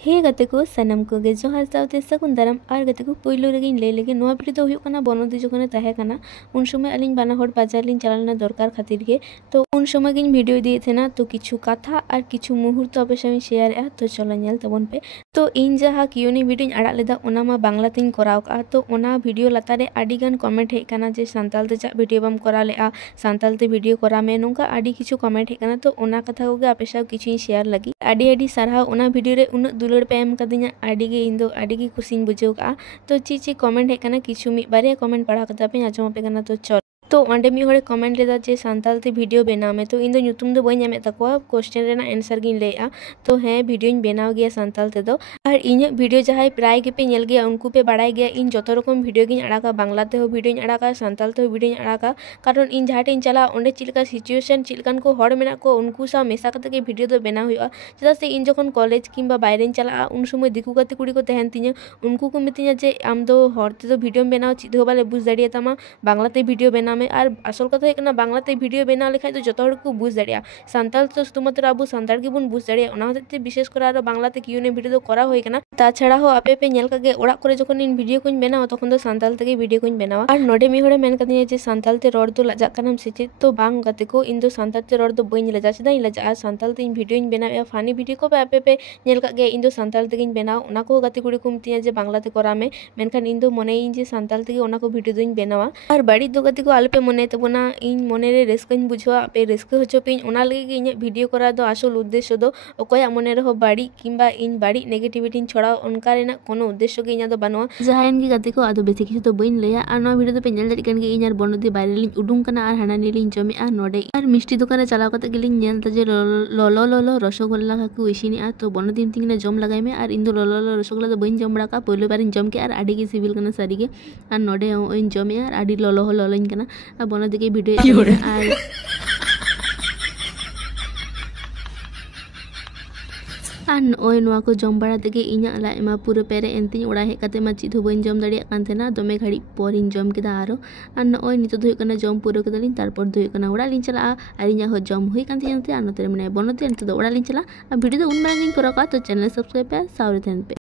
हे गाते को सनम को गे जोहार साउते सगुन दाराम और गाते को पुइलो रेगे लई लेगे नोआ भिडियो दो हुयुग कना बनोदी जखने ताहे कना उन समय अलिंग बाना हर बाजार लिंग चलाना दरकार खातिर गे तो उन समय गिन भिडियो इदी थेना तो किछु कथा और किछु मुहूर्त आपे साथ शेयर आ तो चलो नेल तबन पे। तो इन जहा कियोनी भिडियो अड़ा लेदा ओना मा बांग्ला तेन कराव का तो ओना भिडियो लातारे आडी गान कमेंट हे कना जे सांताल ते चा भिडियो बम करा लेआ सांताल ते भिडियो करा मे नोंका आडी किछु कमेंट हे कना तो ओना कथा को गे आपे साथ किछु शेयर लगी आडी आडी सारहाव ओना भिडियो रे उन दुलड़ पे एम कदिnya आडी गे इन दो आडी गे खुशिन बुझाव का तो ची कमेंट हे कना किछु मी बारे कमेंट पढ़ा कता पे आजम पे कना तो चल तो अंडे मी हरे कमेंट लेदा जे सांताल ते वीडियो बनाव में तो इन दो ᱧᱩᱛᱩᱢ दो बई एमे तकवा क्वेश्चन रेना आंसर गिन लेआ तो हे वीडियो इन बनाव गया सांताल ते दो और इन वीडियो जहाय प्राय के पे नेल गया उनको पे बाड़ाय गया इन जतो रकम वीडियो गिन अड़ाका बांग्ला ते हो वीडियो इन अड़ाका सांताल ते हो वीडियो इन अड़ाका कारण इन जहाटे इन चला ओंडे चिलका सिचुएशन चिलकान को हड़ मेना को उनको सा मेसा कते के वीडियो दो बनाव हुआ चदा से इन जखन कॉलेज किंबा बायरे चला उन समय दिकु गते कुड़ी को तहन तिnya उनको को मितिnya जे आम दो हरते दो वीडियो बनाव चिद हो बाले बुझ दाड़िया तमा बांग्ला ते वीडियो बनाव में और असल बांग्ला ते वीडियो बनाव लेखाय तो जतो हर को बुझ दाड़िया सांताल तो शुधुमात्र आबो सांताल के बुन बुझ दाड़िया ओना होते विशेष करे आरो बांग्ला ते कियोने वीडियो दो करा होय कना ताछाड़ा हो आपे पे नेल कागे ओड़ा करे जखन इन वीडियो कोइन बनाव तखन दो सांताल तेगे वीडियो कोइन बनावा और नोडे मी हरे मेन कदिया जे सांताल ते रोड दो लाजा कनाम सेचे तो बांग गाते को इन दो सांताल ते रोड दो बइन लाजा चदा इन लाजा सांताल ते इन वीडियो इन बनाव फानी वीडियो को पे आपे पे नेल कागे इन दो सांताल तेगे इन बनाव ओना को गाते कुड़ी को मितिया जे बांग्ला ते करा में मेनखान इन दो मने इन जे सांताल तेगे ओना को वीडियो दो इन बनावा और बाड़ी दो गाते को आले पे मने तबोना इन मने रे रस्काñ बुझवा पे रस्का होचो पे ओना लगे इन वीडियो करा दो आसल उद्देश्य दो ओकया मने रहो बाड़ी किंबा इन बाड़ी नेगेटिविटी छड़ा उनका रेना कोनो उद्देश्य गे इना दो बानवा जहायन गे गाते को आदो बेसी किछु तो बइन लया और नो वीडियो दो पे नेल दाड़ी कान गे इनार बनोदी बायरे लिंग उडुंग कना और हाना नीलिंग जमे और नोडे और मिष्टि दुकान चलाव कते गेलिंग नेल त जे लोलो लोलो रसगोल्ला का इसिनी आ तो बनोदी तिंगना जम लगाय में और इन दो लोलो लोलो रसगोल्ला दो बइन जम बड़ा का पहले बार जम के और आडी गे सिविल कना सारी गे और नोडे ओइन जमे और आडी लोलो हो लोलोइन कना और बनोदी के वीडियो और और नोय नोआ को जम बड़ा तेगे इना लाइ मा पूरा पेरे एंती ओड़ा हे कते मा चिद हो बइन जम दाड़िया कान थेना दमे घड़ी पर इन जम केदा आरो और नोय नितो दो कना जम पूरा केदालिन तारपर दो कना ओड़ा लिन चला और इना हो जम हुई कान थेनते आनो तेरे मने बनोते नितो दो ओड़ा लिन चला और वीडियो दो उन मांगिंग करा का तो चैनल सब्सक्राइब पे सावरे थेन पे।